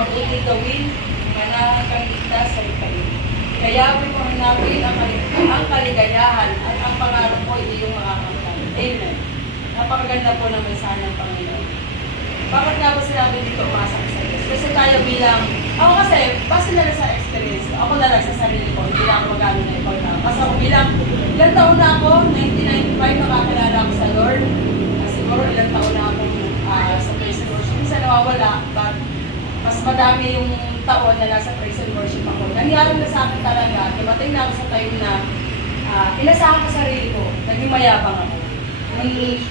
mabuti gawin, manahan kang ligtas sa ipalit. Kaya mo hanapin ang kaligayahan at ang pangarap ko ay iyong makakamtan. Amen. Napakaganda po ng mensahe ng Panginoon. Bakit nga ba sinabi dito umasa sa Diyos? Kasi tayo bilang, ako kasi, base na lang sa experience, ako na lang sa sarili ko, hindi lang ako magano na ikaw na. Kasi ako bilang, ilang taon na ako, 1995, nakakilala ako sa Lord. Siguro ilang taon na ako sa praise and worship. Minsan nawawala, but mas madami yung taon na nasa praise and worship ako. Nangyari na sa akin talaga, dumating na ako sa time na inasahan ko sarili ko, naging mayabang ako.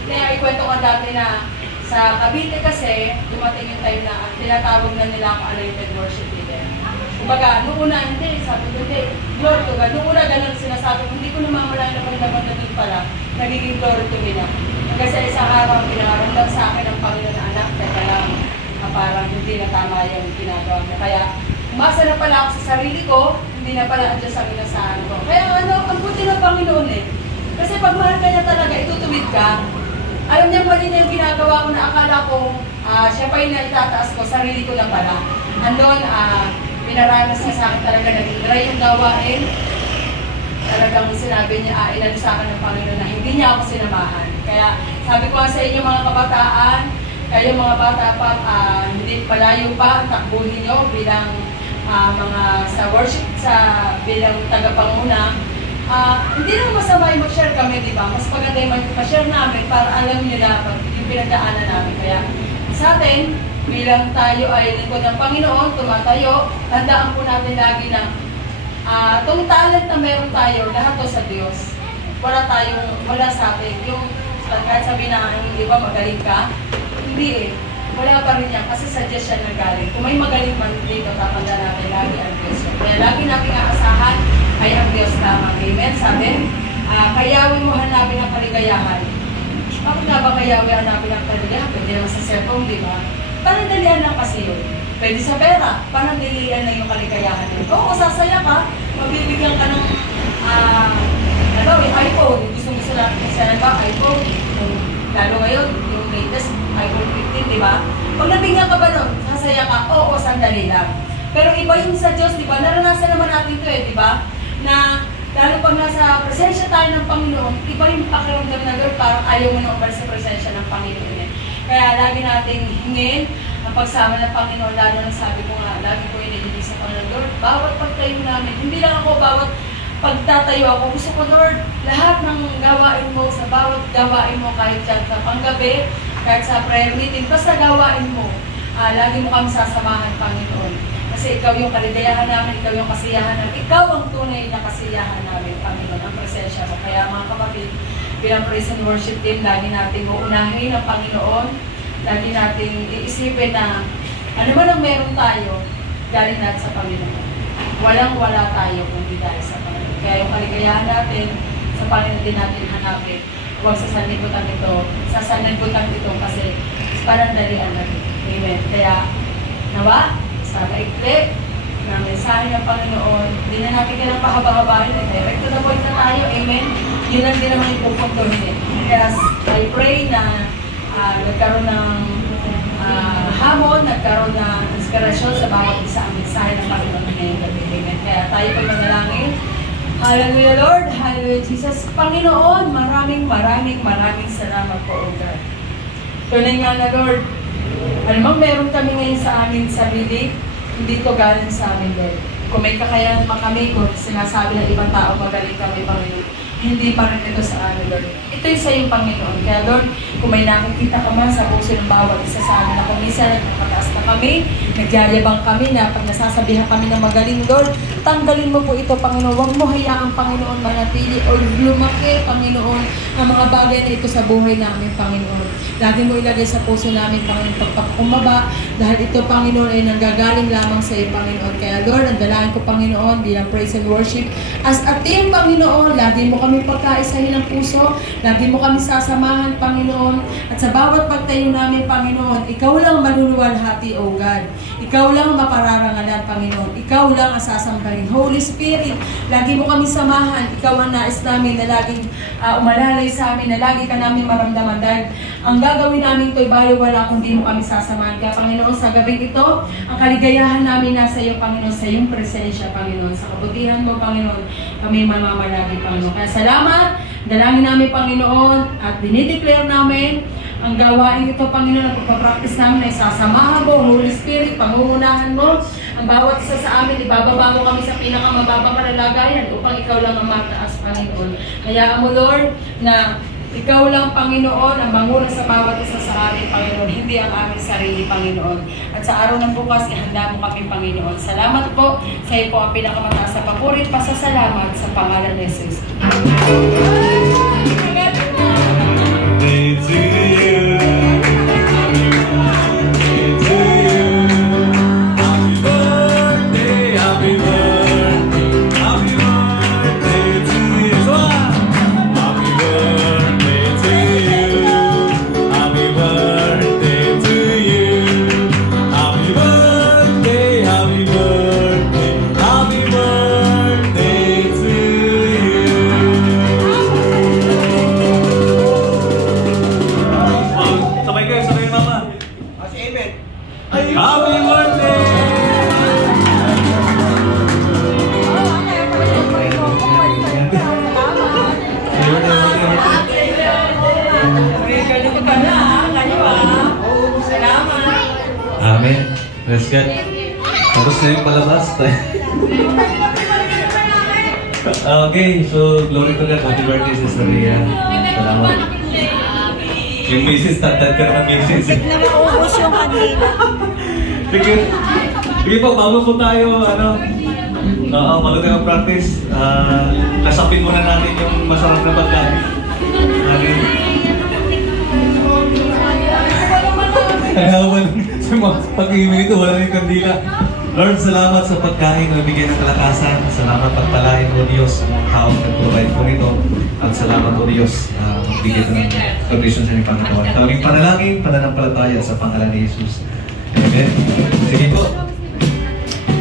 Kaya ikwento ko dati na sa Cavite kasi, dumating yung time na tinatawag na nila ako anointed worship leader. Kumbaga, noong una hindi, sabi ko, hindi, glory to God. Noong una ganun sinasabi ko, hindi ko namamalayan na paglaban na doon pala, nagiging glory to me na. Kasi isang araw, pinaramdam sa akin ng Panginoon na anak, teka lang, parang hindi na tama yung ginagawa mo. Kaya, umasa na pala ako sa sarili ko, hindi na pala ang Diyos ang inasahan ko. Kaya ang buti ng Panginoon eh. Kasi pag mahal ka niya talaga, itutuwid ka. Alam niya mali na yung ginagawa ko na akala ko, siya pa yung naitataas ko, sarili ko lang pala. Andun, pinaranas niya sa akin talaga, naging dry yung gawain. Talagang sinabi niya, inano sa akin ng Panginoon na hindi niya ako sinamahan. Kaya sabi ko sa inyo mga kabataan, kayo mga bata pa, hindi palayo pa ang takbuhin niyo bilang mga sa worship, bilang tagapanguna. Hindi naman masama yung mag-share kami, di ba? Mas maganda yung mag-share namin para alam niyo na yung pinagdaanan namin. Kaya sa atin, bilang tayo ay lingkod ng Panginoon, tumatayo, tandaan po natin lagi na itong talent na meron tayo, lahat to sa Diyos. Wala sa atin. Yung kahit sabihin na hindi ba magaling ka, hindi eh. Wala pa rin yan kasi sa Diyos siya nagaling. Kung may magaling man dito, tatanda natin lagi ang Diyos. Kaya lagi natin aasahan ay ang Diyos lamang. Amen? Sabi, kayawin mo hanapin ang kaligayahan. Bakit nga ba kayawin hanapin ang kaligayahan? Pwede naman sa cellphone, di ba? Panandalian lang kasi yun. Pwede sa pera, panandalian lang yung kaligayahan yun. Oo, sasaya ka, mabibigyan ka ng iPhone. Gusto natin kasi iPhone. Lalo ngayon, yung latest iPhone 15, di ba? Pag nabigyan ka ba nun, sasaya ka, oo, sandali lang. Pero iba yung sa Diyos, di ba? Naranasan naman natin ito di ba? Na lalo pag nasa presensya tayo ng Panginoon, iba yung pakiramdam na doon, parang ayaw mo na umalis sa presensya ng Panginoon. Kaya lagi nating hingin ang pagsama ng Panginoon, lalo na sabi ko nga, lagi ko iniibig sa Panginoon, Lord, bawat pagtayo namin, hindi lang ako bawat pagtatayo ako, gusto ko Lord, lahat ng gawain mo, sa bawat gawain mo, kahit dyan sa panggabi, kahit sa prayer meeting, basta gawain mo, lagi mo kami sasamahan, Panginoon. Kasi ikaw yung kaligayahan namin, ikaw yung kasiyahan namin, ikaw ang tunay na kasiyahan namin, Panginoon, ang presensya mo. Kaya mga kapatid, bilang praise and worship team, lagi natin uunahin ang Panginoon, lagi natin iisipin na ano man ang meron tayo, galing natin sa Panginoon. Walang-wala tayo kung di dahil sa Panginoon. Kaya yung kaligayahan natin, sa Panginoon din natin hanapin. Huwag sasanlibutan ito kasi panandalian natin. Amen. Kaya, nawa, sa maikli ng mensahe ng Panginoon, hindi na natin kailang pahaba-habahin. Direct to the point na tayo. Amen. Yun lang din naman yung pupuntuhin. Kaya I pray na nagkaroon ng hamon, nagkaroon ng inspirasyon sa bawat isa ang mensahe ng Panginoon ngayong gabi. Amen. Kaya tayo po manalangin. Hallelujah Lord, Hallelujah Jesus. Panginoon, maraming salamat po, O God. Tunay nga na Lord, alamang meron kami ngayon sa amin sarili, hindi to galing sa amin, Lord. Kung may kakayahan pa kami, kung sinasabi ng ibang tao magaling kami, Panginoon, hindi pa rin ito sa amin, Lord. Ito yung sa iyong Panginoon. Kaya, Lord, kung may nakikita ka man sa puso ng bawat isa sa amin na kung minsan nagpapataas na kami, nagyayabang kami na pag nasasabihan kami na magaling, Lord, tanggalin mo po ito, Panginoon. Huwag mo hayaan, Panginoon, manatili o lumaki, Panginoon, ang mga bagay na ito sa buhay namin, Panginoon. Lagi mo ilagay sa puso namin, Panginoon, pagpakumaba, dahil ito, Panginoon, ay nanggagaling lamang sa iyo, Panginoon. Kaya, Lord, ang dalangin ko, Panginoon, bilang praise and worship, as a team, Panginoon, lagi mo kami pagkaisahin ng puso, lagi mo kami sasamahan, Panginoon, at sa bawat pagtayo namin, Panginoon, ikaw lang maluluwalhati, O God. Ikaw lang mapararangalan, Panginoon. Ikaw lang ang sasambahin. Holy Spirit, lagi mo kami samahan. Ikaw ang nais namin na laging umalalay sa amin, na lagi ka namin maramdaman. Dahil ang gagawin namin ito'y baliwala kung di mo kami sasamahan. Kaya Panginoon, sa gabing ito, ang kaligayahan namin nasa iyo, Panginoon, sa iyong presensya, Panginoon. Sa kabutihan mo, Panginoon, kami mamamalagi, Panginoon. Kaya salamat, dalangin namin, Panginoon, at dinideclare namin ang gawain ito, Panginoon, na pagpapractice namin na isasamahan mo, Holy Spirit, pangungunahan mo, ang bawat isa sa amin, ibababa mo kami sa pinakamababang kalalagayan upang ikaw lang ang mataas, Panginoon. Hayaan mo, Lord, na ikaw lang, Panginoon, ang manguna sa bawat isa sa amin, Panginoon, hindi ang aming sarili, Panginoon. At sa araw ng bukas, ihanda mo kami, Panginoon. Salamat po, sa iyo po ang pinakamataas na papurit, pasasalamat sa pangalan ni Jesus. Amen. Praise God. Tapos na yung palabas. Okay, so glory to God. Happy birthday, Sister Ria. Salamat. Yung misis, tatad ka na ng misis. Naubos yung kanila. Sige. Sige po, bago po tayo, bago tayo practice, kasapin muna natin yung masarap na pagkain. Pag-iimig ito, wala rin kandila. Lord, salamat sa pagkain na bigyan ng kalakasan. Salamat pagpalain mo, Diyos, ang nag-provide po nito. At salamat po, Diyos, magbigay ito ng provision sa inyong Panginoon. Tawaging panalangin, pananampalataya sa pangalan ni Jesus. Amen. Sige po.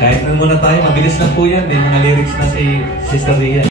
Kahit na muna tayo, mabilis lang po yan. May mga lyrics na si Sister Ria.